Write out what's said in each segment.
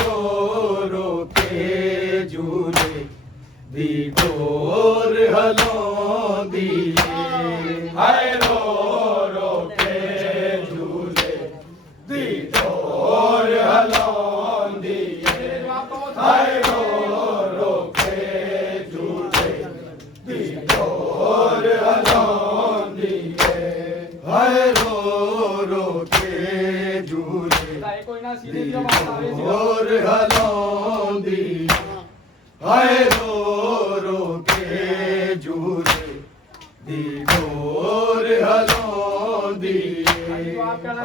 रो रो के झूले दी डोर हलांदी हाय रो रो के झूले दी डोर हलांदी हाय रो रो के झूले दी डोर हलांदी हाय रो रो के झूले डोर हलांदी हाय रो रो के झूले दी डोर हलांदी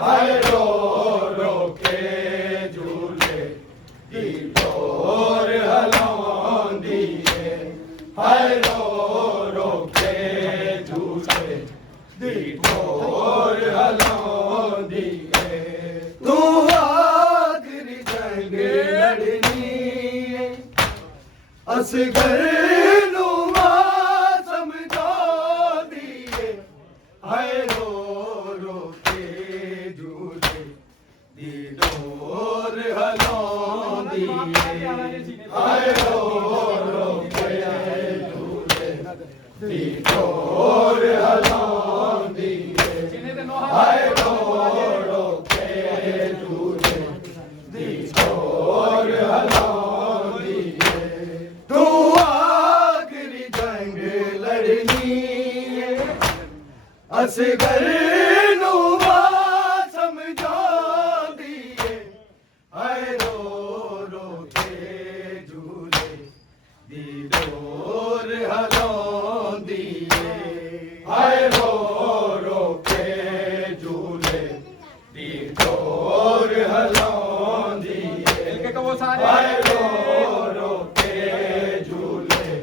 हाय रो रो के झूले दी डोर हलांदी हाय रो रो के झूले दी डोर हलांदी तू आखिरी जंग लड़नी असगर नू मां समझा दिए हाय रो रो के झूले दी डोर हलांदी हाय रो रो के झूले दी डोर हलांदी हाय रो रो के झूले दी डोर हलांदी तू आखिरी जंग लड़नी असगर नू मां समझा दिए हाय रो रो के झूले दी डोर हलांदी हाय रो रो के झूले दी डोर हलांदी हाय रो रो के झूले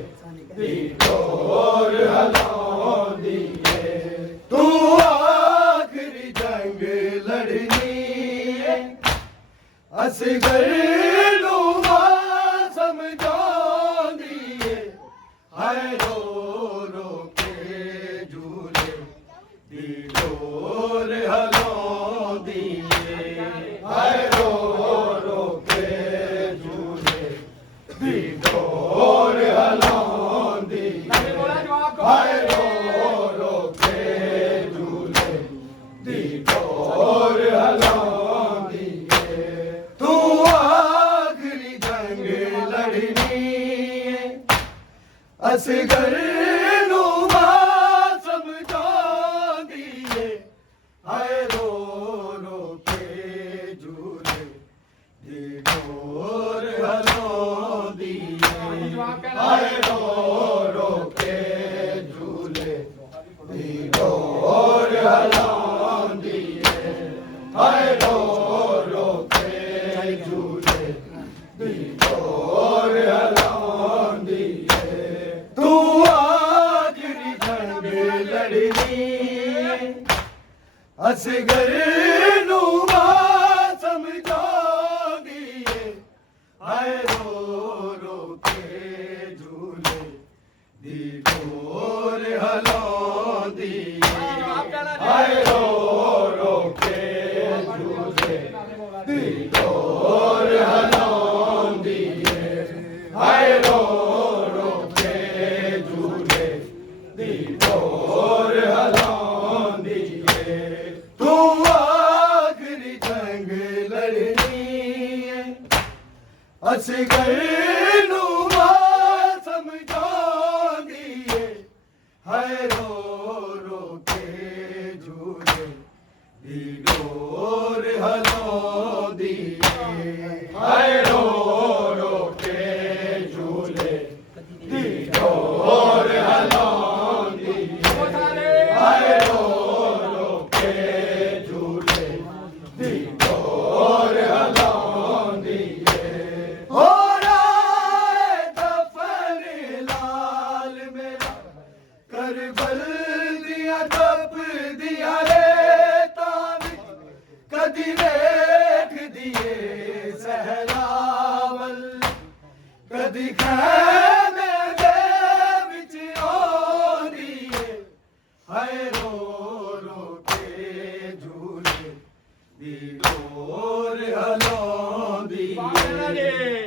दी डोर हलांदी तू आखिरी जंग लड़नी असगर नू मां समझा दिए हाय रो रो के झूले दी डोर हलांदी हाय रो रो के झूले दी डोर हलांदी हाय रो रो के झूले दी डोर हलांदी तू आखिरी जंग लड़नी असगर नू मां समझा दिए हाय रो रो के झूले दी डोर हलांदी हाय रो रो के झूले दी डोर हलांदी हाय रो रो के झूले दी डोर हलांदी तू आखिरी जंग लड़नी असगर नू मां समझा दिए हाय रो रो के झूले दी डोर हलांदी हाय रो रो के झूले दी डोर हलांदी हाय रो रो के झूले दी डोर हलांदी तू आखिरी जंग लड़नी असगर नू मां समझा दिए हाय रो रो के झूले दी डोर हलांदी हाय रो रो के झूले दी डोर हलांदी हाय रो रो के झूले दी डोर हलांदी हो राए दफन लाल मेरा करबल दिया तप दिया रे तान कदी देख दिए सहलावल कदी खैमे दे विच आंदिए हाय रो रो के झूले दी डोर हलांदी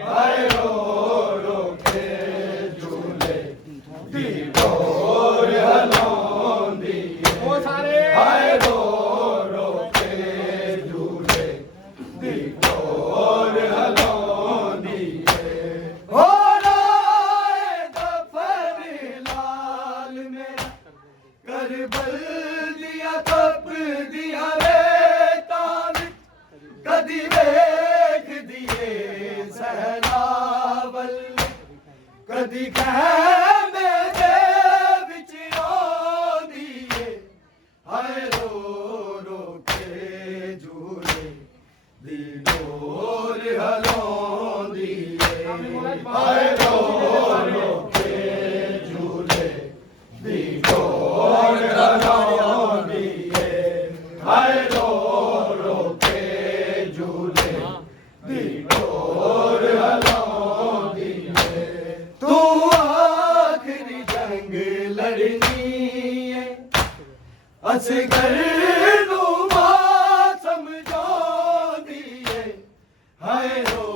हाय रो रो के झूले दी डोर हलांदी हाय रो रो के झूले दी डोर हलांदी हो राए गफर लाल मेरा करबल दिया तप दिया रे तान कदी वेख दिए सहलावल कदी कह मेरे विच आंदिए हाय रो रो के झूले दी डोर हलांदिए हाय रो रो के झूले दी डोर हलांदिए हाय रो रो के झूले दी डोर हलांदिए तू आखिरी जंग लड़नी है असगर नू मां समझांदी है हाय रो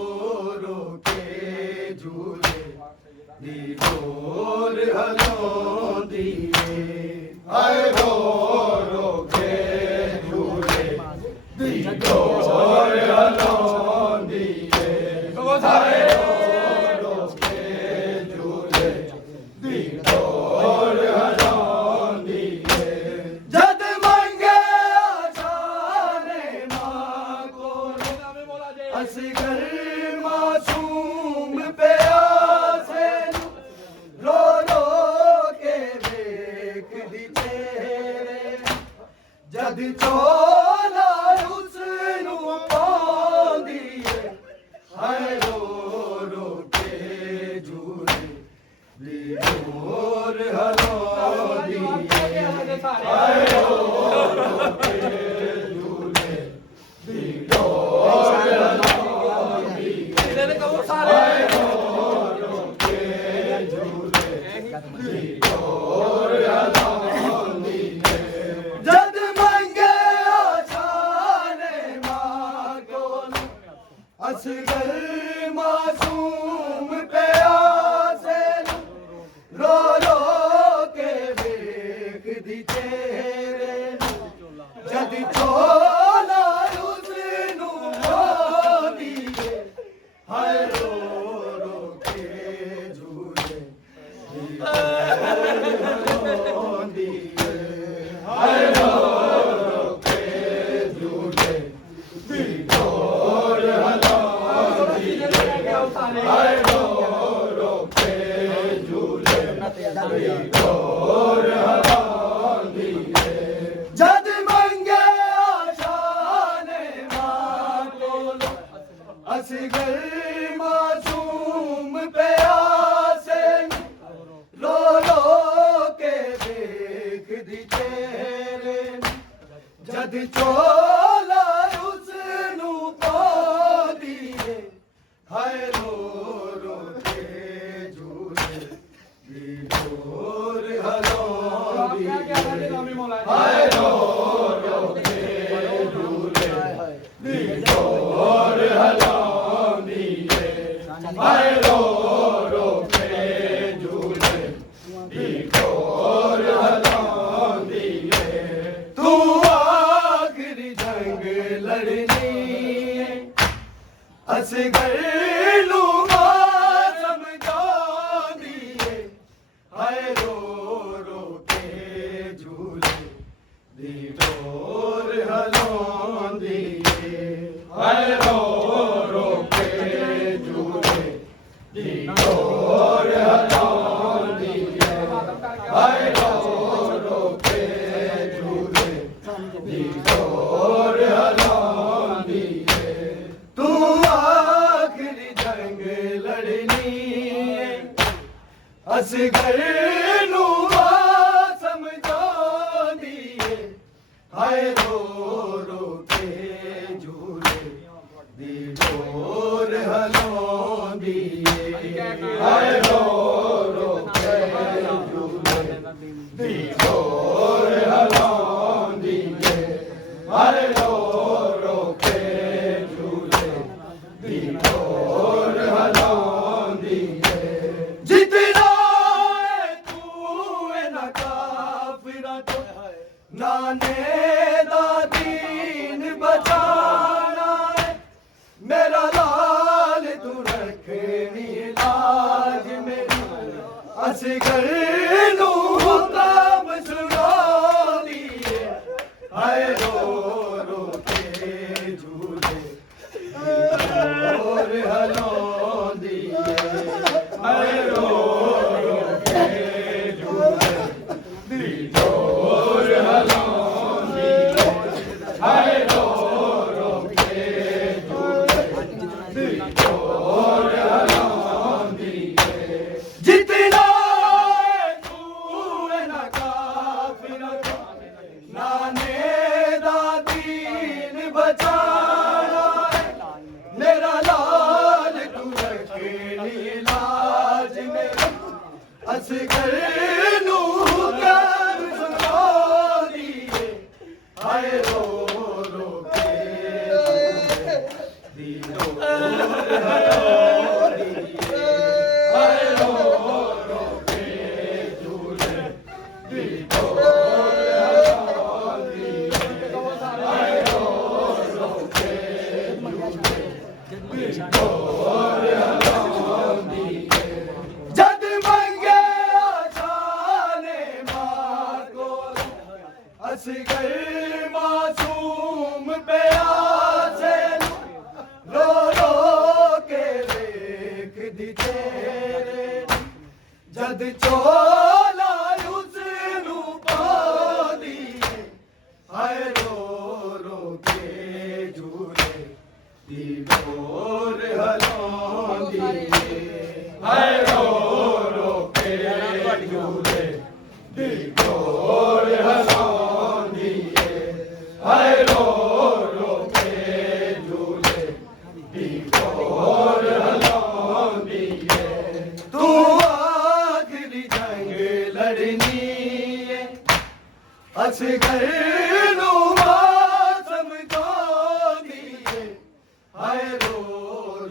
रो के झूले दी डोर हलांदिए हाय रो रो के झूले दी डोर हलांदिए हाय रो रो के झूले दी डोर हलांदिए जद मंगे आशाने मां को असगर मासूम पे आसे रो रो के देख दी तेरे जद चोला उसनू पांदी है हाय रो रो के झूले दी डोर हलांदी हाय रो रो के झूले दी डोर हलांदी हाय रो रो के झूले दी डोर हलांदी जद मंगे आशाने मां को असगर मासूम पे आसे रो रो के देख दी तेरे जद चोला उसनू पांदी हाय रो रो के झूले दी डोर हलांदी हाय रो रो के झूले दी डोर हलांदी हाय रो रो के झूले दी डोर हलांदी जद मंगे आशाने मां को असगर मासूम पे आसे रो रो के देख दी तेरे जद चोला उसनू पांदी हाय रो रो के झूले दी डोर हलांदी हाय रो रो के झूले दी डोर हलांदी हाय रो रो के झूले दी डोर हलांदी तू आखिरी जंग लड़नी है असगर नू मां समझांदी हाय रो रो के झूले दी डोर हलांदी हाय रो रो के झूले दी डोर हलांदी हाय रो रो के झूले दी डोर हलांदी तू आखिरी जंग लड़नी है असगर नू मां समझांदी हाय रो रो के झूले दी डोर हलांदी हाय रो रो के झूले दी डोर हलांदी हाय रो रो के झूले दी डोर असगर नूं हुक्म सुनाउंदी है हाय रो रो के झूले और हलाउंदी है हाय रो रो के झूले और हलाउंदी है हाय रो रो के झूले और हलाउंदी है जितना तू ना काफिर नाने दा दीन बचाना मेरा लाल तू रखनी लाज में असगर नूं हुक्म सुनाउंदी है हाय रो रो के दीनो हलाउंदी है हाय रो रो के झूले दीनो हलाउंदी है हाय रो रो के झूले दीनो हलाउंदी है जद मंगे जाने मां को असगर मासूम प्यासे रो रो के देख दी तेरे जद चोला उसनू पादी हाय रो रो के झूले दी डोर हलाउंदी हाय रो रो के झूले दी डोर हलाउंदी हाय रो रो के झूले दी डोर हलाउंदी तू आखिरी जंग लड़नी है असगर नूं मां समझाउंदी है हाय रो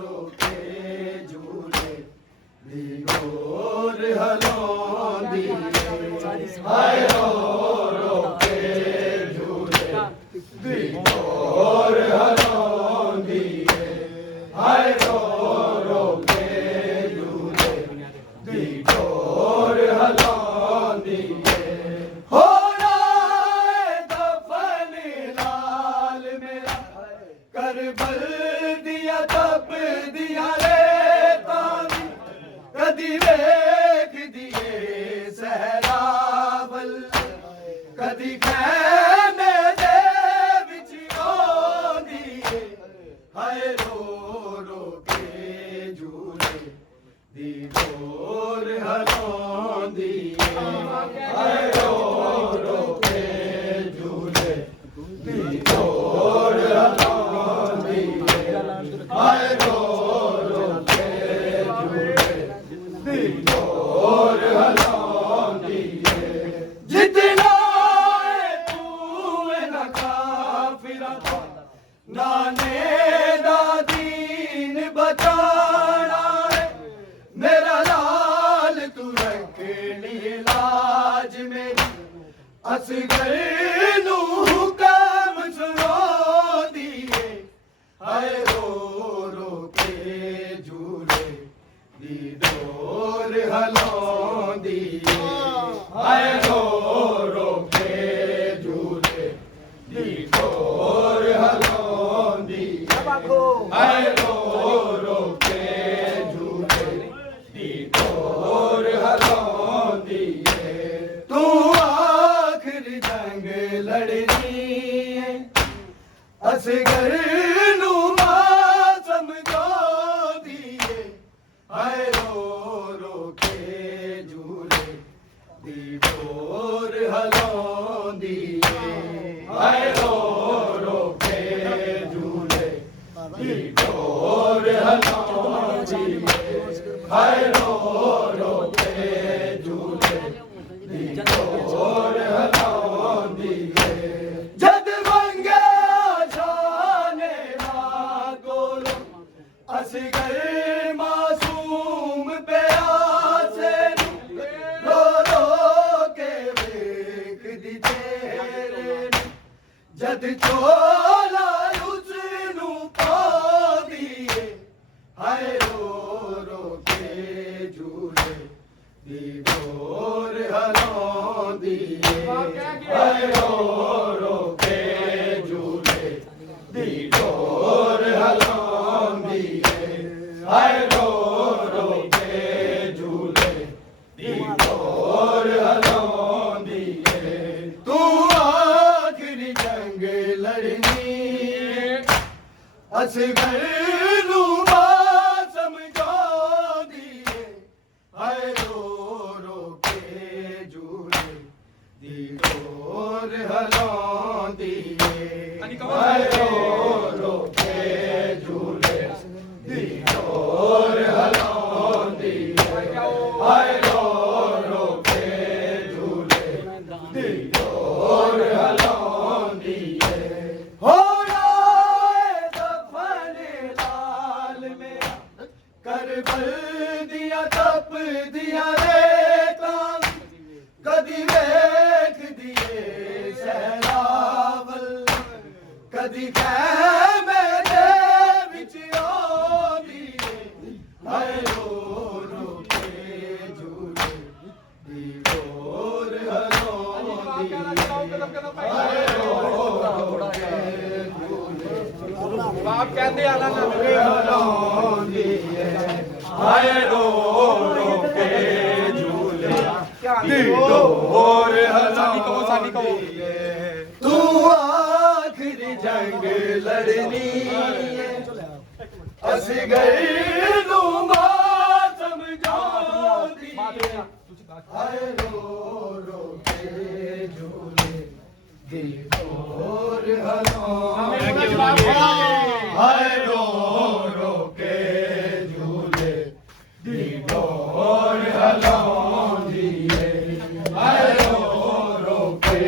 रो के झूले दी डोर हलाउंदी हाय रो रो के झूले दी डोर हलाउंदी हाय रो रो के झूले दी डोर हलाउंदी हो राए दफन लाल मेरा करबल दिया तप दिया रे तानी कदी वेख दिए सहरावल कदी खैमे दे विच आउंदी है हाय रो रो के झूले दी डोर हलाउंदी हाय रो रो के झूले दी डोर हलाउंदी हाय रो रो के झूले दी डोर हलाउंदी जितना तू ना काफिर नाने दा दीन बचाना मेरा लाल तू रखनी लाज मेरी असगर नूं हुक्म सुनाउंदी है हाय रो रो के झूले दी डोर हलाउंदी हाय रो रो के झूले दी डोर हलाउंदी हाय रो रो के झूले दी डोर हलाउंदी तू आखिरी जंग लड़नी है असगर नूं मां समझाउंदी है हाय रो रो के झूले दी डोर हलाउंदी हाय रो रो के झूले दी डोर हलाउंदी हाय रो रो के झूले दी डोर हलाउंदी जद मंगे जाने मां कोलो असगर मासूम प्यासे रो रो के वेख दी तेरे जद चोला उसनू पादी हाय रो रो के झूले दी असगर नू मां समझांदी है हाय रो रो के झूले दी डोर हलांदी है हाय रो रो के झूले दी डोर हलांदी है हाय रो रो के झूले दी डोर हलांदी है हो करबल दिया तप दिया रेता कदी वेख दिए सहरावल कदी खैमे दे विच आंदी हाय रो रो के झूले दी डोर हलांदी हाय रो रो के झूले बाप कहंदे आला ना हलांदी हाय रो रो के झूले दी डोर हलांदी तू आखिरी जंग लड़नी असगर नू मां समझांदी हाय रो रो के झूले दी डोर हलांदी हाय रो रो के झूले दी डोर हलांदी है हाय रो रो के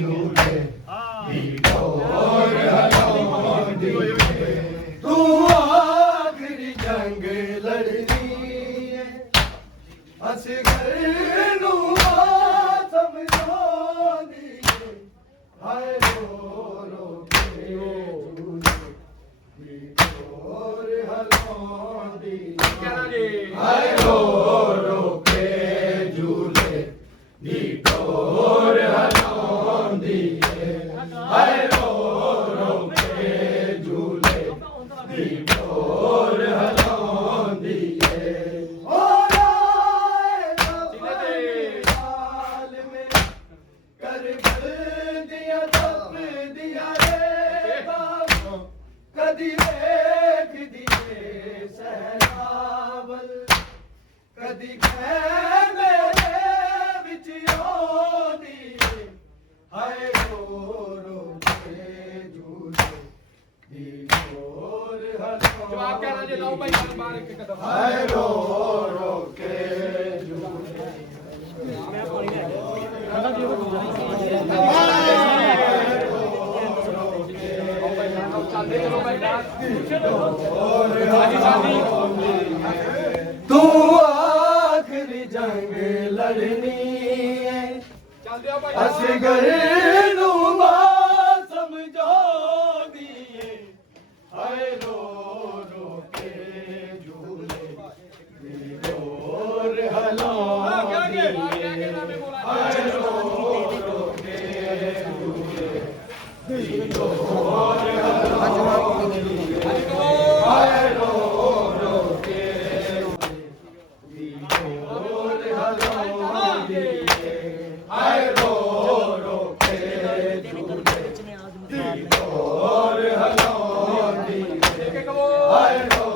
झूले दी डोर हलांदी है तू आखिरी जंग लड़नी है असगर नू मां समझांदी है हाय रो रो के झूले दी डोर हलांदी हाय रो रो के झूले दी डोर हलांदी है हाय रो रो के झूले दी डोर हलांदी है ओ हाल में करबल दिया तप दिया रेता कदी वेख दिए सहरावल कदी खैमे दे विच आंदी हाय रो रो के झूले दी डोर हलांदी हाय रो रो के झूले तू आखिरी जंग लड़नी है असगर नू मां समझांदी है हाय रो रो के झूले दी डोर हलांदी हाय रो रो के झूले दी डोर हलांदी हाय रो रो के दी डोर हलांदी हाय रो रो के झूले दी डोर हलांदी हाय रो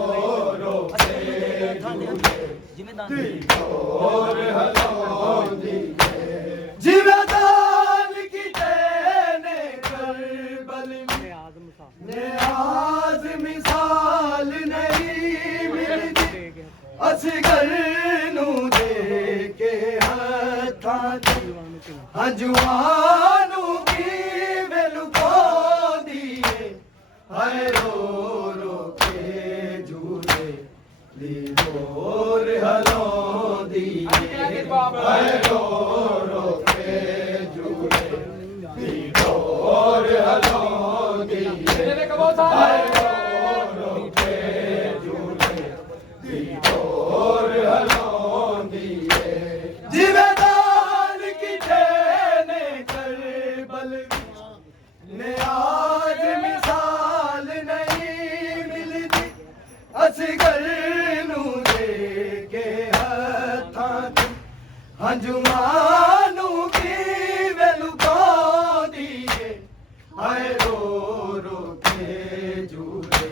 रो के झूले दी डोर हलांदी जिम्मेदार की तेने करबल में नियाज मिसाल नहीं मिलती असगर नू दे के हथां हंजुआनू की वेलुकांदी हाय रो रो के झूले दी डोर हलांदी हाय रो रो के झूले दी डोर हलांदी हाय रो रो के झूले दी डोर हलांदी जिम्मेदार की तेने करबल ने आज मिसाल नहीं मिलती असगर नू दे के हथां हंजुआनू की वेलुकांदी हाय रो रो के झूले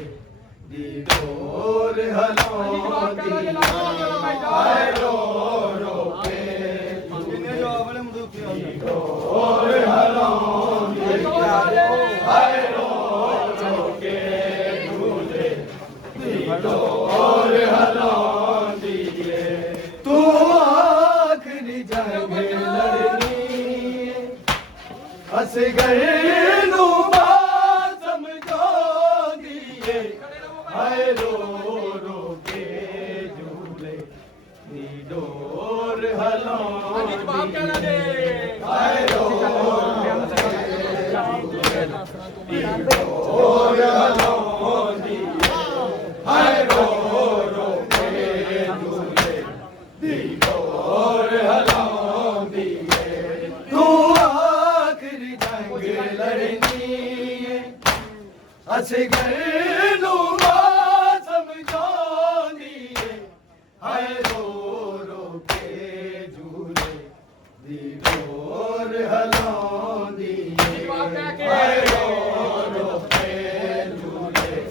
ਹਾਏ ਰੋ ਰੋ ਕੇ ਕਿੰਨੇ ਜਵਾਬ ਵਾਲੇ ਮੁੰਡੇ ਉੱਤੇ ਆਉਂਦੇ ਡੋਰ ਹਲਾਉਂਦੀ ਹਾਏ ਰੋ ਰੋ ਕੇ ਝੂਲੇ ਦੀ ਡੋਰ ਹਲਾਉਂਦੀ ਏ ਤੂੰ ਆਖਰੀ ਜੰਗ ਲੜਨੀ ਅਸਗਰ ਨੂੰ ਮਾਂ ਸਮਝਾਉਂਦੀ ਏ ਹਾਏ ਰੋ ਰੋ ਕੇ ਝੂਲੇ ਦੀ ਡੋਰ ਹਲਾਉਂਦੀ ਹਾਏ ਰੋ ਡੋਰ ਹਲਾਉਂਦੀ ਹਾਏ ਰੋ ਰੋ ਕੇ ਝੂਲੇ ਦੀ ਡੋਰ ਹਲਾਉਂਦੀ ਏ ਤੂੰ ਆਖਰੀ ਜੰਗ ਲੜਨੀ ਏ ਅਸਗਰ ਨੂੰ ਮਾਂ ਸਮਝਾਉਂਦੀ ਏ ਹਾਏ ਰੋ ਰੋ ਕੇ ਝੂਲੇ ਦੀ ਡੋਰ ਹਲਾਉਂਦੀ ਏ ਹਾਏ ਰੋ ਰੋ ਕੇ ਝੂਲੇ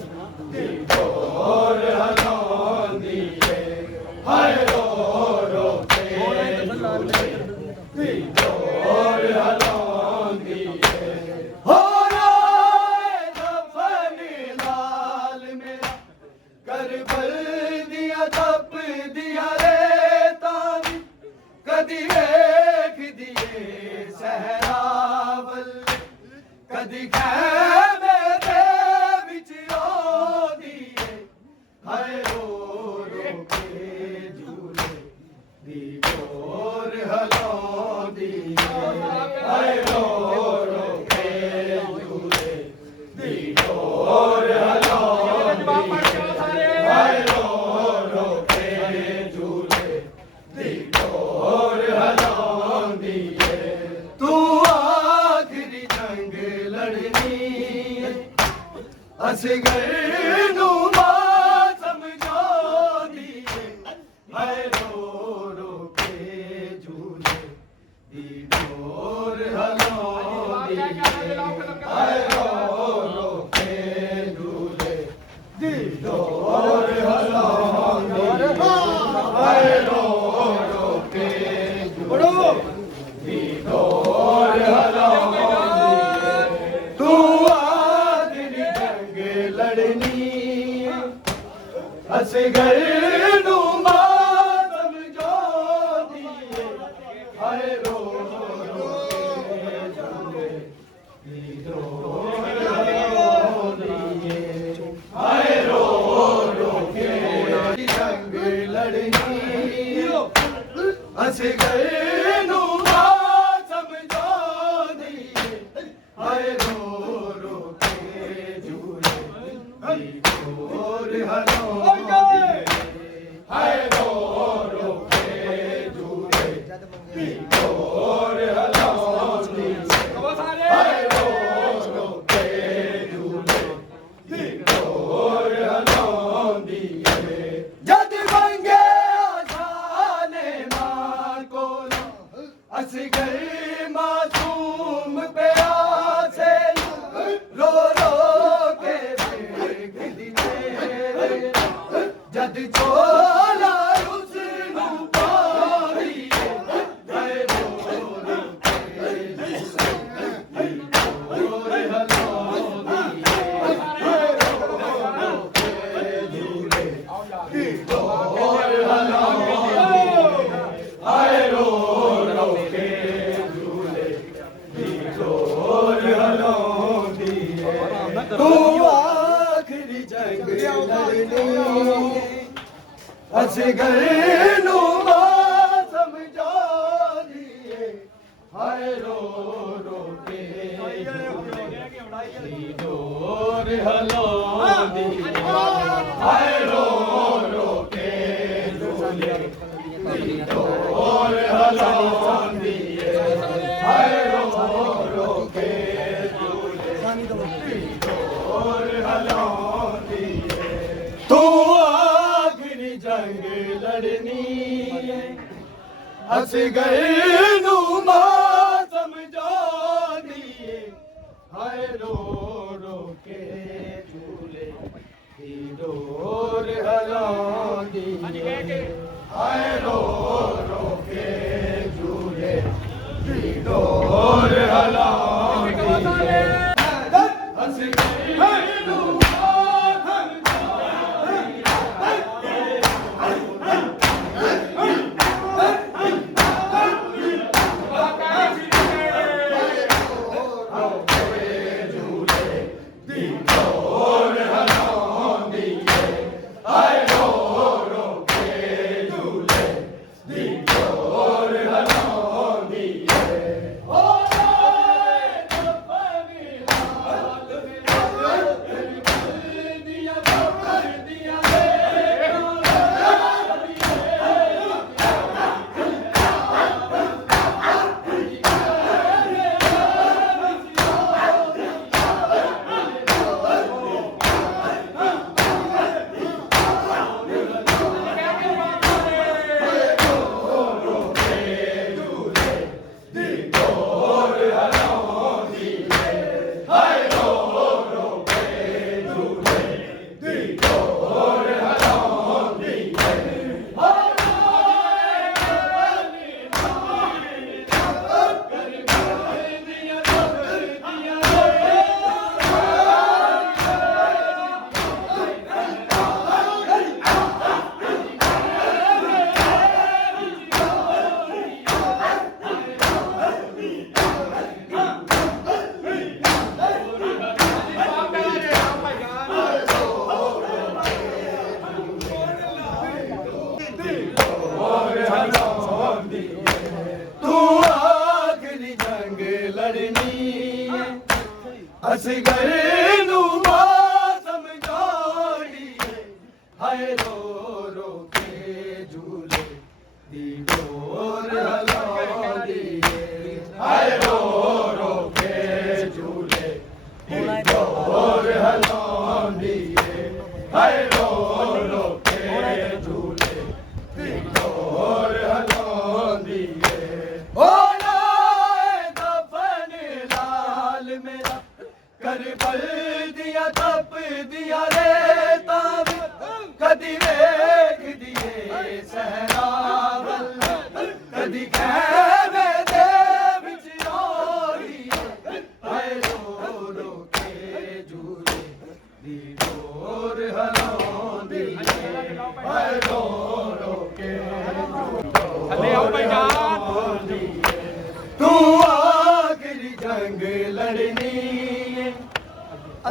ਦੀ ਡੋਰ ਹਲਾਉਂਦੀ ਏ ਹਾਏ ਰੋ ਰੋ ਕੇ ਝੂਲੇ ਦੀ ਡੋਰ ਹਲਾਉਂਦੀ ਏ ਹੋ ਰਾਏ ਦਫਨ ਲਾਲ ਮੇਰਾ ਕਰਬਲ ਦੀਆਂ ਤਪਦੀਆਂ ਰੇਤਾਂ ਵੀ ਕਦੀ ਵੇਖਦੀ ਏ ਸਹਿਰਾ ਵੱਲ ਕਦੀ ਖੈਮੇ ਦੇ ਵਿੱਚ ਆਉਂਦੀ ਏ ਹਾਏ ਰੋ ਰੋ ਕੇ ਝੂਲੇ ਦੀ ਡੋਰ ਹਲਾਉਂਦੀ ਏ ਹਾਏ ਰੋ ਰੋ ਕੇ ਝੂਲੇ ਦੀ ਡੋਰ ਹਲਾਉਂਦੀ ਏ ਹਾਏ ਰੋ ਰੋ ਕੇ ਝੂਲੇ ਦੀ ਡੋਰ ਹਲਾਉਂਦੀ ਏ ਤੂੰ ਆਖਰੀ ਜੰਗ ਲੜਨੀ ਏ ਅਸਗਰ ਨੂੰ ਮਾਂ ਸਮਝਾਉਂਦੀ ਏ ਹਾਏ ਰੋ ਰੋ ਕੇ ਝੂਲੇ ਦੀ ਡੋਰ ਹਲਾਉਂਦੀ ਏ ਹਾਏ ਰੋ ਰੋ ਕੇ ਝੂਲੇ ਦੀ ਡੋਰ ਹਲਾਉਂਦੀ ਏ ਹਾਏ ਰੋ ਰੋ ਕੇ ਝੂਲੇ ਦੀ ਡੋਰ ਹਲਾਉਂਦੀ ਏ ਤੂੰ ਆਖਰੀ ਜੰਗ ਲੜਨੀ ਏ ਅਸਗਰ ਨੂੰ ਮਾਂ ਸਮਝਾਉਂਦੀ ਏ ਹਾਏ ਰੋ ਰੋ ਕੇ ਝੂਲੇ ਦੀ ਡੋਰ ਹਲਾਉਂਦੀ ਏ ਹਾਏ ਰੋ ਰੋ ਕੇ ਜੰਗ ਲੜਨੀ ਏ ਅਸਗਰ ਨੂੰ ਮਾਂ ਸਮਝਾਉਂਦੀ ਏ ਹਾਏ ਰੋ ਰੋ ਕੇ ਝੂਲੇ ਦੀ ਡੋਰ ਹਲਾਉਂਦੀ ਏ ਹਾਏ ਰੋ ਰੋ ਕੇ ਝੂਲੇ ਦੀ ਡੋਰ ਹਲਾਉਂਦੀ ਏ ਹਾਏ ਰੋ ਰੋ ਕੇ ਝੂਲੇ ਦੀ ਡੋਰ ਹਲਾਉਂਦੀ ਏ ਜਦ ਮੰਗੇ ਆਸਾਨੇ ਮਾਂ ਕੋਲੋਂ ਅਸਗਰ ਮਾਸੂਮ ਪਿਆਸੇ ਰੋ ਰੋ ਕੇ ਵੇਖਦੀ ਮੇਰੇ ਜਦ ਚੋਲਾ ਉਸ ਨੂੰ ਪਾਉਂਦੀ ਏ ਹਾਏ ਰੋ ਰੋ ਕੇ ਝੂਲੇ ਦੀ ਡੋਰ ਹਲਾਉਂਦੀ ਏ ਹਾਏ ਰੋ ਰੋ ਕੇ ਝੂਲੇ ਦੀ ਡੋਰ ਹਲਾਉਂਦੀ ਏ ਹਾਏ ਰੋ ਰੋ ਕੇ ਝੂਲੇ ਦੀ ਡੋਰ ਹਲਾਉਂਦੀ ਏ ਤੂੰ ਆਖਰੀ ਜੰਗ ਲੜਨੀ ਅਸਗਰ ਨੂੰ ਮਾਂ ਸਮਝਾਉਂਦੀ ਏ ਹਾਏ ਰੋ ਰੋ ਕੇ ਝੂਲੇ ਦੀ ਡੋਰ ਹਲਾਉਂਦੀ ਏ ਹਾਏ ਰੋ ਰੋ ਕੇ ਝੂਲੇ ਦੀ ਡੋਰ ਹਲਾਉਂਦੀ ਏ ਹਾਏ ਰੋ ਰੋ ਕੇ ਝੂਲੇ ਦੀ ਡੋਰ ਹਲਾਉਂਦੀ ਏ ਤੂੰ ਆਖਰੀ ਜੰਗ ਲੜਨੀ ਏ ਅਸਗਰ ਨੂੰ ਮਾਂ ਸਮਝਾਉਂਦੀ ਏ ਹਾਏ ਰੋ ਰੋ ਕੇ ਝੂਲੇ ਦੀ ਡੋਰ ਹਲਾਉਂਦੀ ਏ हाय रो रो के झूले दी डोर हलांदी है हंस गई असगर नू मातम जोड़ी हाय रो रो के झूले दी डोर हलांदी हाय रो रो के झूले दी डोर हलांदी हाय रो रो के झूले दी डोर हलांदी ओ लाए दफन लाल मेरा करबल दिया तप दिया रे ताब कदी वेख दिए सहरावल कदी कहवे दे विच रोड़ी हाय रो रो के झूले दी डोर हलांदी हाय रो रो के थले आओ भाई जान तू आखिरी जंग लड़नी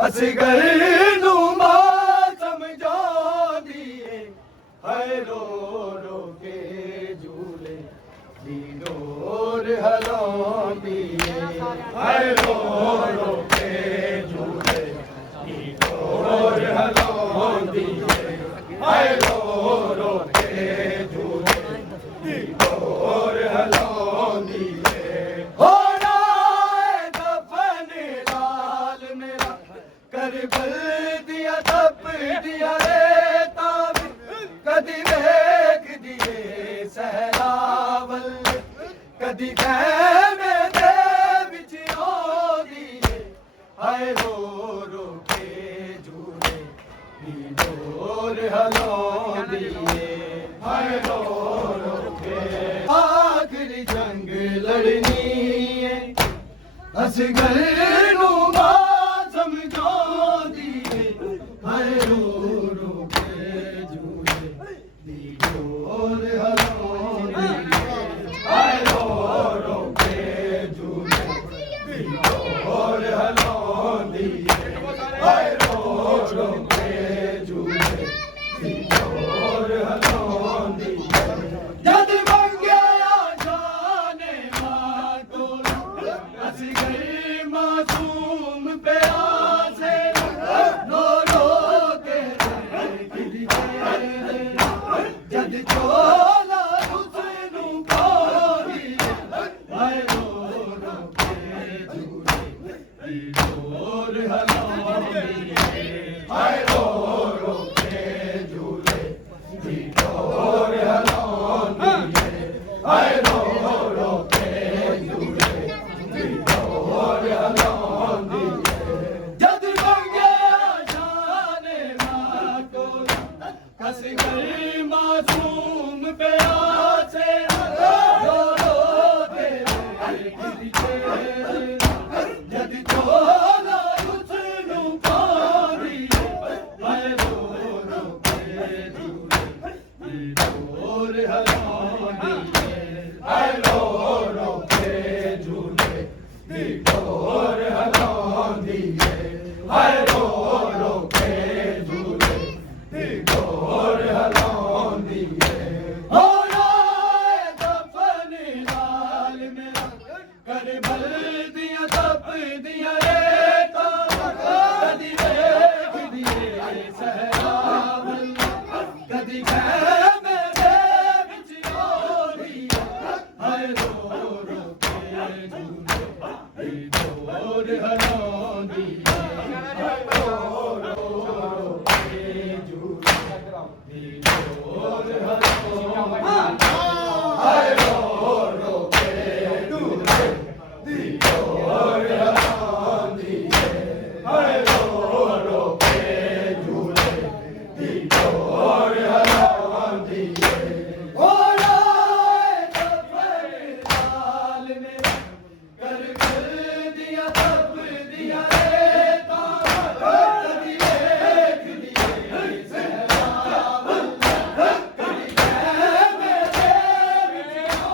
असगर नू मातम जोड़ी हाय रो रो के झूले दी डोर हलांदी हाय रो रो के झूले दी डोर हलांदी हाय रो रो के झूले दी डोर हलांदी होना दफन लाल मेरा करबल दिया तप दिया रे ताब कदी वेख दिए सहरावल कदी कहवे दे विच रोदी हाय रो रो के झूले दी डोर हलांदी हाय रो रो के आखिरी जंग लड़नी असगर नू मातम जोड़ी हाय रो रो के झूले दी डोर हलांदी हाय रो रो के झूले दी डोर हलांदी हाय रो रो के झूले दी डोर हलांदी जद मंगे जाने मां कोल असगर मासूम पे आसे रो रो के जद चोला उसनू पारी हाय रो रो के झूले दी डोर हलांदी हाय रो रो के झूले दी डोर हलांदी हाय रो रो के झूले दी डोर हलांदी जद मंगे जाने मां को कसगर मासूम पे हलांदी है रो रो के झूले दी डोर हलांदी है रो रो के झूले दी डोर हलांदी है हो राए दफन लाल मेरा कर भल दिया तप दिया रे कदी वेख दिए सहरा कदी खैमे दे विच ओढ़ी हाय रो रो के झूले दी डोर हलांदी हाय रो रो के झूले दी डोर हलांदी हाय रो रो के झूले दी डोर हलांदी हाय रो रो के झूले दी डोर हलांदी हो राए दफन लाल मेरा कर दिया तप दिया रे कदी वेख दिए सहरा कदी खैमे दे विच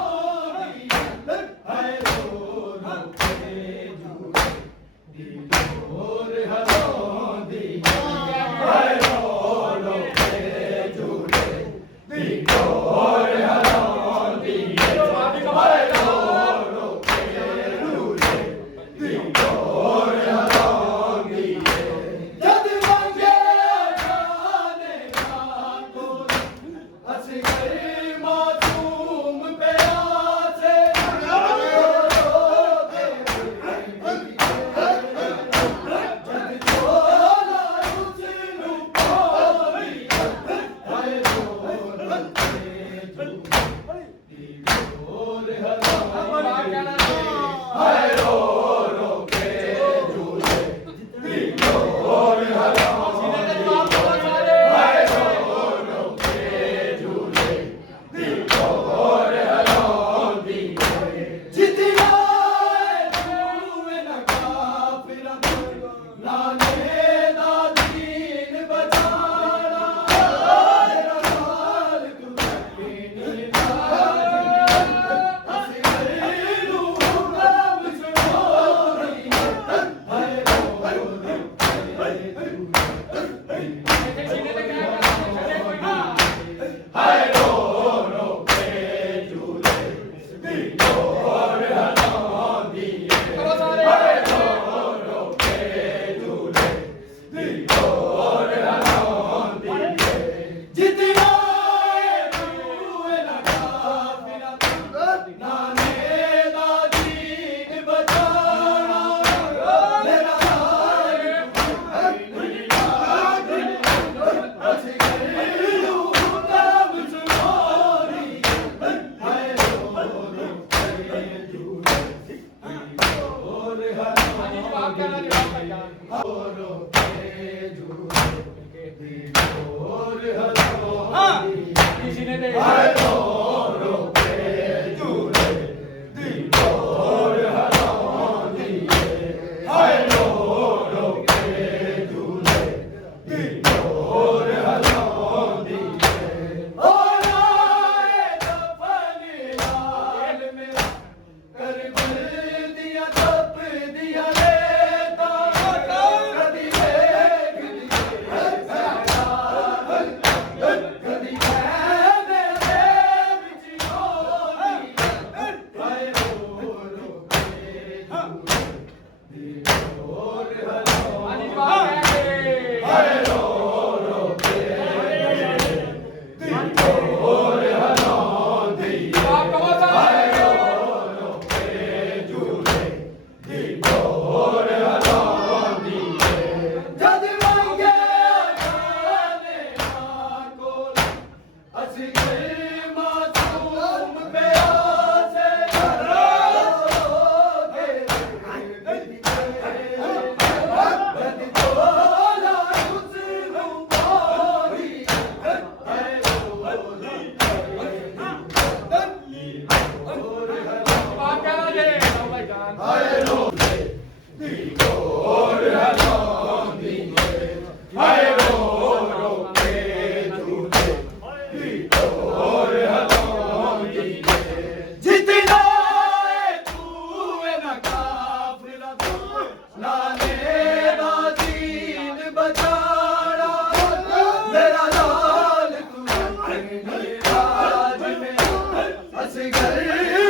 असगर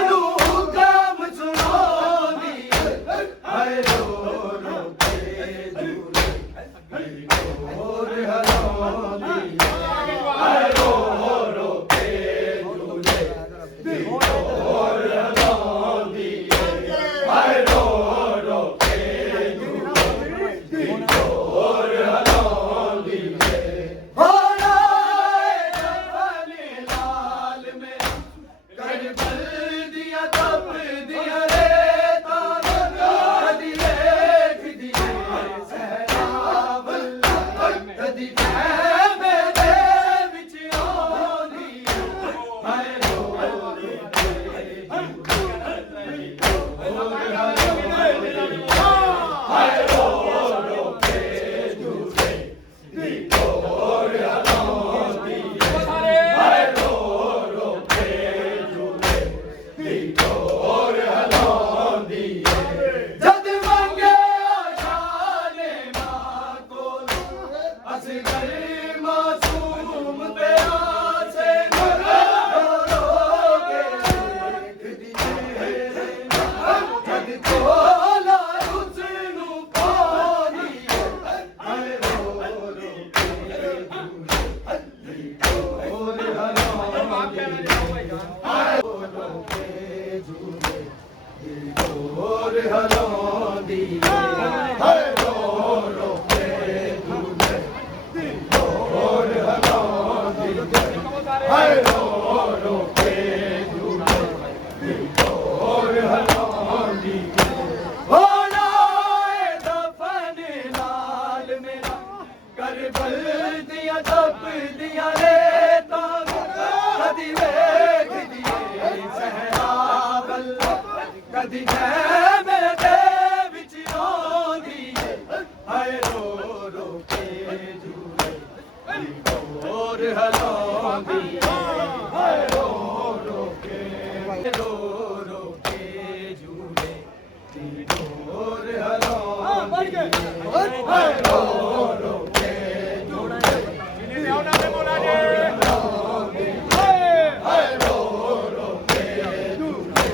नू हुक्म सुनांदी हाय रो रो के झूले ढोर हलांदी हाय रो रो के झूले ढोर हलांदी हाय रो रो के झूले ढोर हलांदी होना दफन लाल में करबल दिया तप दिया रे कदी देख दिए सहरावल कदी मैं दे विच आंदी हाय रो रो के हाय रो रो के झूले ढोर हलांदी हाय रो रो के झूले ढोर हलांदी जद मंगे शाने मां को असगर मासूम पे आसे रो रो के देख दिए जद कोला उसनु पानी हाय रो रो के झूले ढोर हलांदी हाय रो रो के झूले ढोर हलांदी हाय रो रो के झूले ढोर हलांदी हाय रो रो के झूले ढोर हलांदी होना दफन लाल मेरा करबल दिया तप दिया रे कदी वेख दिए सहरावल कदी मैं दे विच आंदी हाय रो रो के झूले ढोर हलांदी हाय रो रो के झूले ढोर हलांदी हाय रो रो के झूले हाय रो रो के झूले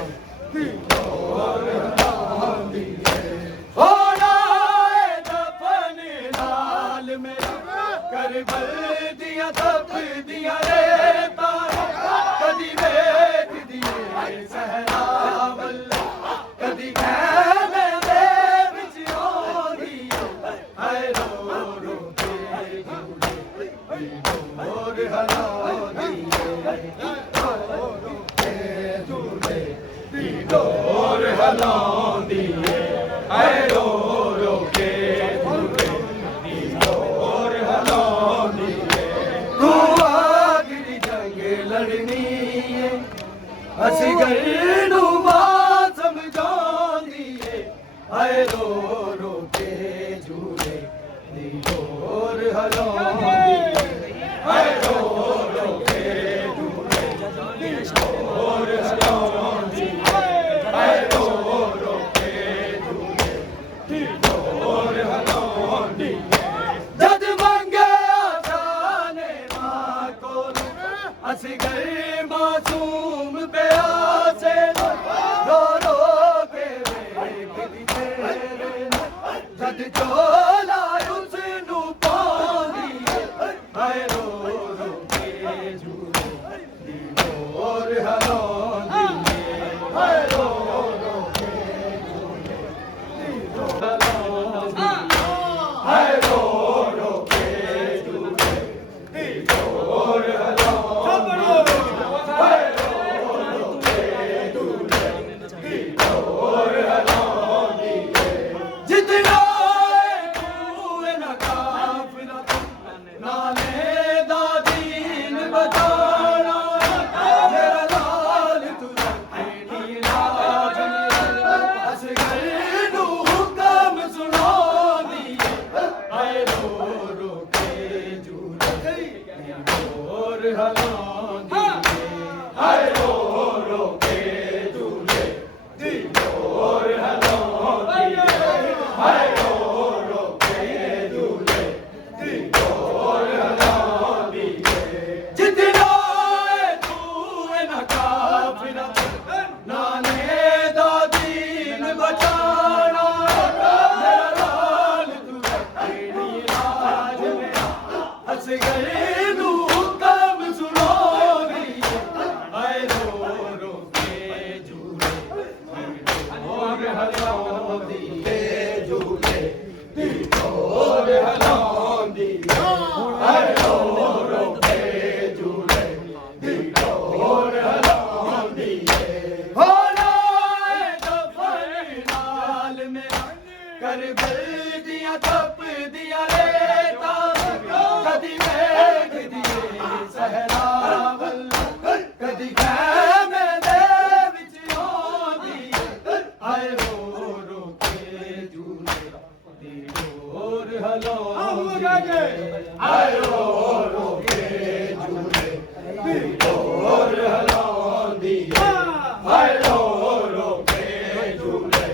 ढोर हलांदी होना दफन लाल में करबल दिया तप दिया रे कदी वेख दिए सहरावल कदी मैं दे विच आंदी हाय रो रो के झूले ढोर हलांदी ढोर हलांदी हाय रो रो के झूले ढोर हलांदी तू आखिरी जंग लड़नी है असगर नू मां समझांदी है हाय रो रो के झूले ढोर हलांदी हाय रो रो के झूले ढोर हलांदी हाय रो रो के झूले ढोर हलांदी जद मंगे जाने मां को असगर मासूम पे आसे रो रो के वेख दिए जद चोला उसनु पानी हाय रो रो के झूले ढोर हलांदी हाय रो रो के झूले ढोर हलांदी हाय रो रो के झूले ढोर हलांदी हाय रो रो के झूले ढोर हलांदी जितना तू न काफिला नाले दा दीन बचाना मेरा लाल तू रखनी लाज असगर नू हुक्म सुनांदी हाय रो रो के झूले ढोर हलांदी हाय रो रो के झूले ढोर हलांदी हाय रो रो के झूले ढोर हलांदी जितना तू न काफिला ਕਦੀ ਖੈਮੇ ਦੇ ਵਿੱਚ ਆਉਂਦੀ ਹਾਏ ਰੋ ਰੋ ਕੇ ਝੂਲੇ ਦੀ ਡੋਰ ਹਲਾਉਂਦੀ ਹਾਏ ਰੋ ਰੋ ਕੇ ਝੂਲੇ ਦੀ ਡੋਰ ਹਲਾਉਂਦੀ ਹਾਏ ਰੋ ਰੋ ਕੇ ਝੂਲੇ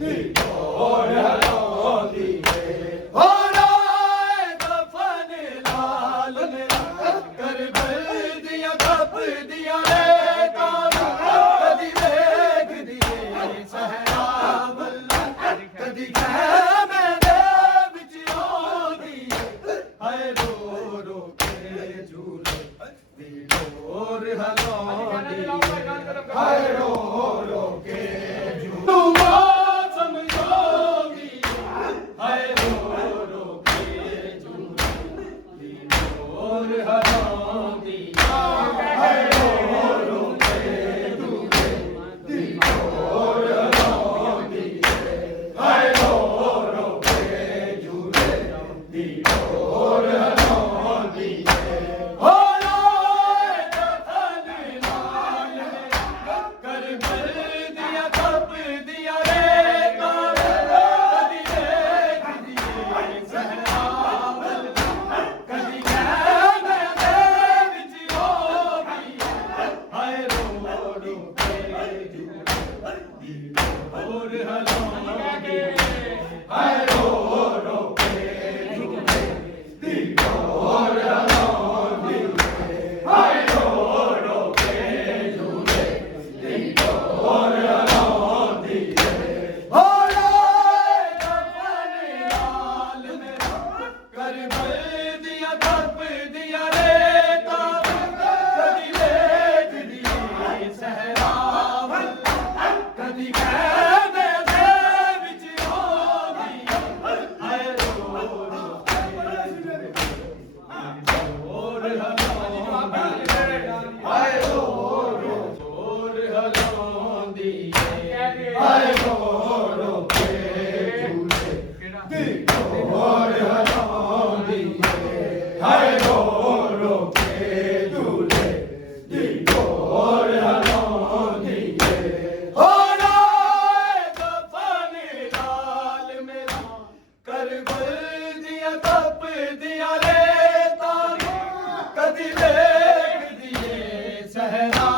ਦੀ ਡੋਰ ਹਲਾਉਂਦੀ ਹੋ ਰਾਏ ਦਫਨ ਲਾਲ ਮੇਰਾ ਕਰਬਲ ਦੀਆਂ ਖਪਦੀਆਂ ਨੇ ਕਦੀ ਵੇਖਦੀ ਏ ਸਹਰਾ ਵੱਲ ਕਦੀ ਖੈਮੇ ਦੇ ਵਿੱਚ ਆਉਂਦੀ ਹਾਏ ਰੋ ਰੋ ਕੇ ਝੂਲੇ ਦੀ ਡੋਰ ਹਲਾਉਂਦੀ ਹਾਏ ਰੋ ਰੋ ਕੇ ਝੂਲੇ ਸਮਝੋਗੀ ਹਾਏ ਰੋ ਰੋ ਕੇ ਝੂਲੇ ਦੀ ਡੋਰ ਹਲਾਉਂਦੀ ਹਾਏ ਰੋ ਰੋ ਕੇ ਝੂਲੇ ਦੀ ਡੋਰ ਹਲਾਉਂਦੀ ਹਾਏ ਰੋ ਰੋ ਕੇ ਝੂਲੇ ਦੀ ਡੋਰ ਹਲਾਉਂਦੀ ਹੋ ਰਾਏ ਦਫਨ ਲਾਲ ਕਰਬਲ ਦੀਆਂ ਖਪਦੀਆਂ ਨੇ ਕਦੀ ਵੇਖਦੀ ਏ ਸਹਰਾ ਵੱਲ ਕਦੀ ਖੈਮੇ ਦੇ ਵਿੱਚ ਆਉਂਦੀ ਹਾਏ ਰੋ ਰੋ ਕੇ ਝੂਲੇ ਦੀ ਡੋਰ ਹਲਾਉਂਦੀ ਹਾਏ ਰੋ ਰੋ ਕੇ ਝੂਲੇ ਦੀ ਡੋਰ ਹਲਾਉਂਦੀ ਹਾਏ ਰੋ ਰੋ ਕੇ ਝੂਲੇ ਦੀ ਡੋਰ ਹਲਾਉਂਦੀ ਹੋ ਰਾਏ ਦਫਨ ਲਾਲ ਮੇਰਾ ਕਰਬਲ ਦੀਆਂ ਖਪਦੀਆਂ ਨੇ ਕਦੀ ਵੇਖਦੀ ਏ ਸਹਰਾ ਵੱਲ ਕਦੀ ਖੈਮੇ ਦੇ ਵਿੱਚ ਆਉਂਦੀ ਹਾਏ ਰੋ ਰੋ ਕੇ ਡੋਰ ਹਲਾਉਂਦੀ ਹਾਏ ਰੋ ਰੋ ਡੋਰ ਹਲਾਉਂਦੀ ਹਾਏ ਰੋ ਰੋ ਕੇ ਝੂਲੇ ਦੀ ਡੋਰ ਹਲਾਉਂਦੀ ਹਾਏ ਰੋ ਰੋ ਕੇ ਝੂਲੇ ਦੀ ਡੋਰ ਹਲਾਉਂਦੀ ਹੋ ਰਾਏ ਦਫਨ ਲਾਲ ਮੇਰਾ ਕਰਬਲ ਦੀਆਂ ਖਪਦੀਆਂ ਨੇ ਕਦੀ ਵੇਖਦੀ ਏ ਸਹਰਾ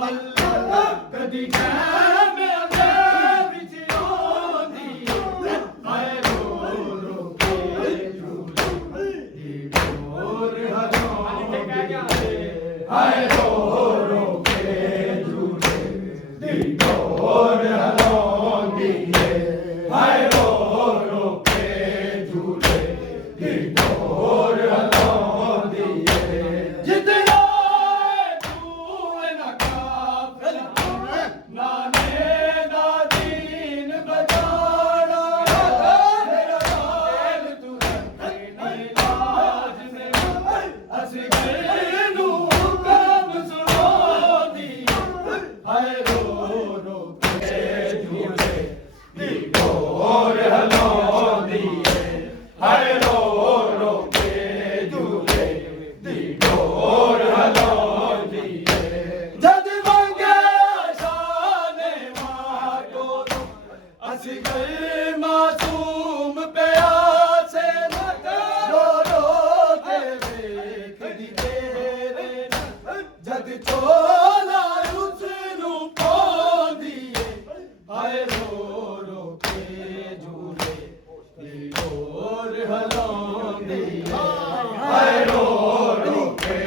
ਵੱਲ ਕਦੀ ਖੈਮੇ ਦੇ ਵਿੱਚ ਆਉਂਦੀ ਹਾਏ ਰੋ ਰੋ ਕੇ ਝੂਲੇ ਦੀ ਡੋਰ ਹਲਾਉਂਦੀ ਹਾਏ ਰੋ ਰੋ ਕੇ ਝੂਲੇ ਦੀ ਡੋਰ ਹਲਾਉਂਦੀ ਹਾਏ ਰੋ ਰੋ ਕੇ ਝੂਲੇ ਦੀ ਡੋਰ ਹਲਾਉਂਦੀ ਜਿਤਨਾ ਤੂੰ ਨਾ ਕਾਫਲ ਨਾਨੇ ਦਾ ਦੀਨ ਬਚਾਣਾ ਮੇਰਾ ਲਾਲ ਤੂੰ ਨਹੀਂ ਲਾਜ ਨੇ ਅਸਗਰ ਨੂੰ ਹੁਕਮ ਸੁਣਾਉਂਦੀ ਹਾਏ ਰੋ ਰੋ ਕੇ ਝੂਲੇ ਦੀ ਡੋਰ ਹਲਾਉਂਦੀ ਹਾਏ ਰੋ ਰੋ ਕੇ ਝੂਲੇ ਦੀ ਡੋਰ ਹਲਾਉਂਦੀ ਜਦ ਮੰਗੇ ਸ਼ਾਨੇ ਮਾਂ ਕੋਲ ਅਸੀਂ ਗਏ ਮਾਸੂਮ ਪਿਆਸੇ ਰੋ ਰੋ ਕੇ ਵੇਖਦੀ ਤੇਰੇ ਜਦ ਚੋਲਾ ਉਸ ਨੂੰ ਪਾਉਂਦੀ ਹਾਏ ਰੋ ਰੋ ਕੇ ਝੂਲੇ ਦੀ ਡੋਰ ਹਲਾਉਂਦੀ ਹਾਏ ਰੋ ਰੋ ਕੇ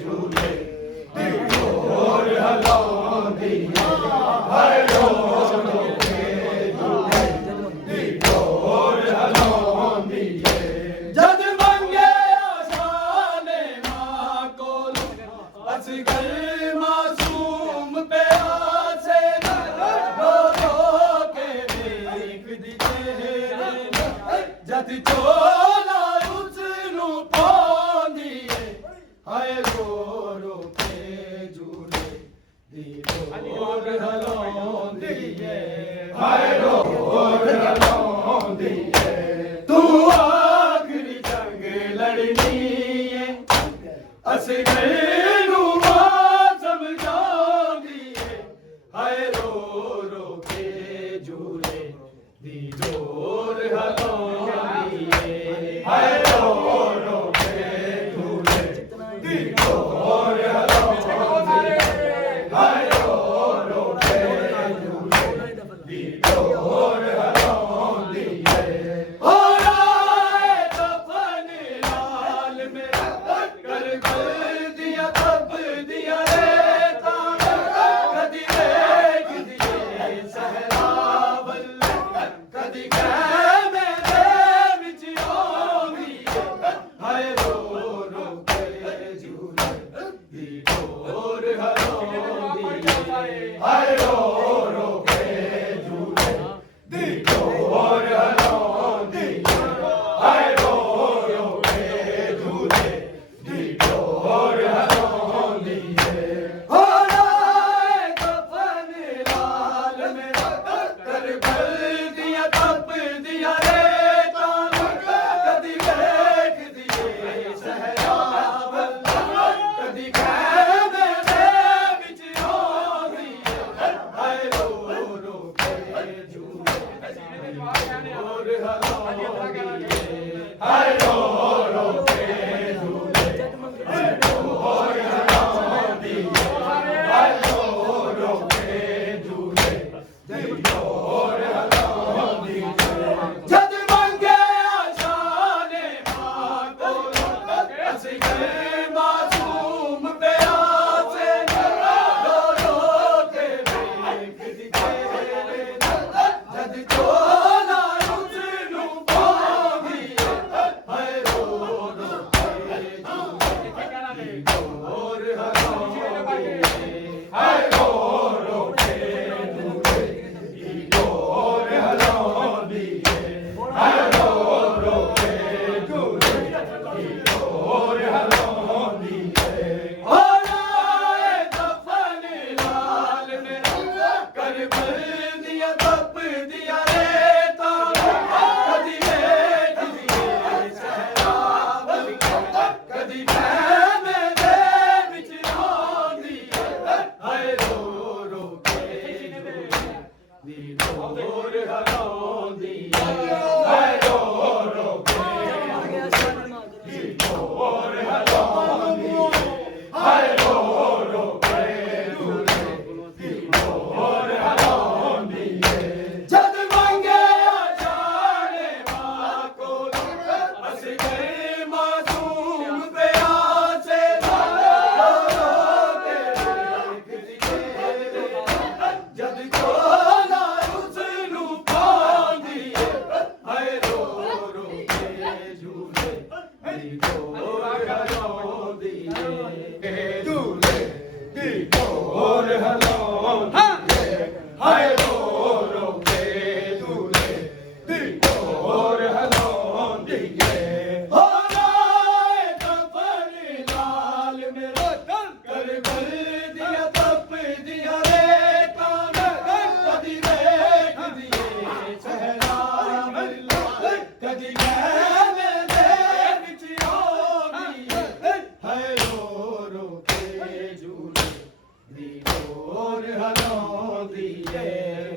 ਝੂਲੇ ਦੀ ਡੋਰ ਹਲਾਉਂਦੀ ਹਾਏ ਰੋ ਰੋ ਕੇ ਝੂਲੇ ਦੀ ਡੋਰ ਹਲਾਉਂਦੀ ਜਦ ਮੰਗੇ ਸ਼ਾਨੇ ਮਾਂ ਕੋਲ ਅਸੀਂ ਗਏ ਮਾਸੂਮ ਪਿਆਸੇ ਰੋ ਰੋ ਕੇ ਵੇਖਦੀ ਤੇਰੇ ਜਦ ਚੋਲਾ ਉਸ ਨੂੰ ਪਾਉਂਦੀ ਹਾਏ ਰੋ ਰੋ ਕੇ ਝੂਲੇ ਦੀ ਡੋਰ ਹਲਾਉਂਦੀ ਹਾਏ ਰੋ ਹਲਾਉਂਦੀ ਤੂੰ ਆਖਰੀ ਜੰਗ ਲੜਨੀ ਏ ਅਸੀਂ ਨੂੰ ਸਮਝਾ ਹਾਏ ਰੋ ਰੋ ਕੇ ਝੂਲੇ ਦੀ ਡੋਰ ਹਲਾਉਂਦੀ ਹਾਏ ਰੋ ਰੋ ਕੇ ਝੂਲੇ ਦੀ ਡੋਰ ਹਲਾਉਂਦੀ ਹੋਣਾ ਏ ਕਫਨ ਲਾਲ ਮੇਰਾ ਕਰਬਲ ਦੀਆਂ ਤਪਦੀਆਂ ਰੇਤਾਂ ਕਦੀ ਵੇਖਦੀ ਏ ਸਹਰਾ ਵੱਲ ਕਦੀ ਖੈਮੇ ਦੇ ਵਿੱਚ ਆਉਂਦੀ ਹਾਏ ਰੋ ਰੋ ਕੇ ਝੂਲੇ ਹੋਰ ਹਲਾਉਂਦੀ ਹਾਏ ਰੋ ਰੋ ਕੇ ਝੂਲੇ ਹੋਰ ਹਲਾਉਂਦੀ ਹਾਏ ਰੋ ਰੋ ਕੇ ਝੂਲੇ ਹੋਰ ਹਲਾਉਂਦੀ ਜਦ ਮੰਗਿਆ ਸ਼ਾਨੇ ਮਾਂ ਕੋਲੋਂ ਅਸੀਂ ਗਏ ਮਾਸੂਮ ਪਿਆਸੇ ਰੋ ਰੋ ਕੇ ਵੇਖਦੀ ਤੇਰੇ ਜਦ ਚੋਲਾ ਉਸ ਨੂੰ ਪਾਉਂਦੀ ਹਾਏ ਰੋ ਰੋ ਕੇ ਝੂਲੇ ਹੋਰ ਹਲਾਉਂਦੀ ਹਾਏ ਰੋ ਰੋ ਕੇ ਝੂਲੇ ਹੋਰ ਹਲਾਉਂਦੀ ਹਾਏ ਰੋ ਰੋ ਕੇ ਝੂਲੇ ਹੋਰ ਹਲਾਉਂਦੀ ਹੋਣਾ ਏ ਕਫਨ ਲਾਲ ਮੇਰਾ ਕਰਬਲ ਦੀਆਂ ਤਪਦੀਆਂ ਰੇਤਾਂ ਕਦੀ ਵੇਖਦੀ ਏ ਸਹਰਾ ਵੱਲ ਕਦੀ ਖੈਮੇ ਦੇ ਵਿੱਚ ਆਉਂਦੀ ਹਾਏ ਰੋ ਰੋ ਕੇ ਝੂਲੇ ਦੀ ਡੋਰ ਹਲਾਉਂਦੀ ਹਾਏ ਰੋ ਰੋ ਕੇ ਦੀ ਡੋਰ ਹਲਾਉਂਦੀ ਹਾਏ ਰੋ ਰੋ ਕੇ ਝੂਲੇ ਦੀ ਡੋਰ ਹਲਾਉਂਦੀ ਜਦ ਮੰਗਿਆ ਜਾਣੇ ਮਾਂ ਕੋਲੋਂ ਅਸੀਂ ਗਏ ਮਾਸੂਮ ਪਿਆਸੇ ਰੋ ਰੋ ਕੇ ਵੇਖਦੀ ਤੇਰੇ ਜਦ ਚੋਲਾ ਉਸ ਨੂੰ ਪਾਉਂਦੀ ਹਾਏ ਰੋ ਰੋ ਕੇ ਝੂਲੇ ਦੀ ਡੋਰ ਹਲਾਉਂਦੀ ਕੇ ਝੂਲੇ ਦੀ ਡੋਰ ਹਲਾਉਂਦੀ ਹਾਏ ਰੋ ਰੋ ਕੇ ਝੂਲੇ ਦੀ ਡੋਰ ਹਲਾਉਂਦੀ ਹੋਣਾ ਏ ਕਫਨ ਲਾਲ ਮੇਰਾ ਕਰਬਲ ਦੀਆਂ ਤਪਦੀਆਂ ਰੇਤਾਂ ਕਦੀ ਵੇਖਦੀ ਏ ਸਹਰਾ ਵੱਲ ਕਦੀ ਖੈਮੇ ਦੇ ਵਿੱਚ ਆਉਂਦੀ ਹਾਏ ਰੋ ਰੋ ਕੇ ਝੂਲੇ ਦੀ ਡੋਰ ਹਲਾਉਂਦੀ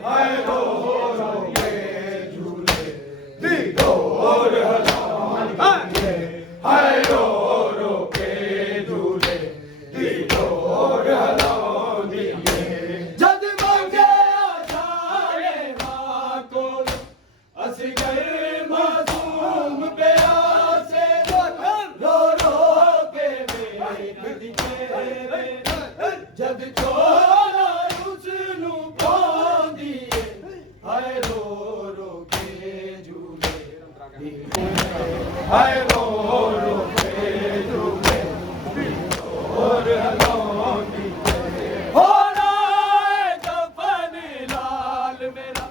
ਹਾਏ ਰੋ ਰੋ ਕੇ ਝੂਲੇ ਦੀ ਡੋਰ ਹਲਾਉਂਦੀ ਹਾਏ ਰੋ ਰੋ ਕੇ ਝੂਲੇ ਦੀ ਡੋਰ ਹਲਾਉਂਦੀ ਜਦ ਮੰਗਿਆ ਜਾਣੇ ਮਾਂ ਕੋਲ ਅਸੀਂ ਗਏ ਮਾਸੂਮ ਪਿਆਸੇ ਰੋ ਰੋ ਕੇ ਵੇਖਦੀ ਤੇਰੇ ਜਦ ਚੋਲਾ ਉਸ ਨੂੰ ਪਾਉਂਦੀ ਹਾਏ ਰੋ ਰੋ ਕੇ ਝੂਲੇ ਹਾਏ ਰੋ ਰੋ ਕੇ ਝੂਲੇ ਹੋਰ ਹਲਾਉਂਦੀ ਹੋਣਾ ਏ ਕਫਨ ਲਾਲ ਮੇਰਾ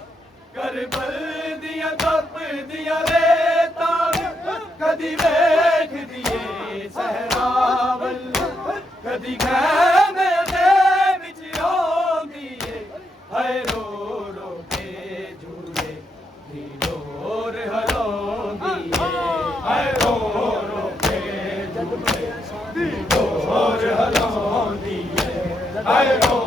ਕਰਬਲ ਦੀਆਂ ਤਪਦੀਆਂ ਰੇਤਾਂ ਕਦੀ ਵੇਖਦੀ ਏ ਸਹਰਾ ਵੱਲ ਕਦੀ ਖੈਮੇ ਦੇ ਵਿੱਚ ਆਉਂਦੀ ਏ ਹਾਏ ਰੋ ਰੋ ਕੇ ਝੂਲੇ ਦੀ ਡੋਰ ਹਲਾਉਂਦੀ ਹਾਏ ਰੋ ਰੋ ਕੇ ਝੂਲੇ ਦੀ ਡੋਰ ਹਲਾਉਂਦੀ ਹਾਏ ਰੋ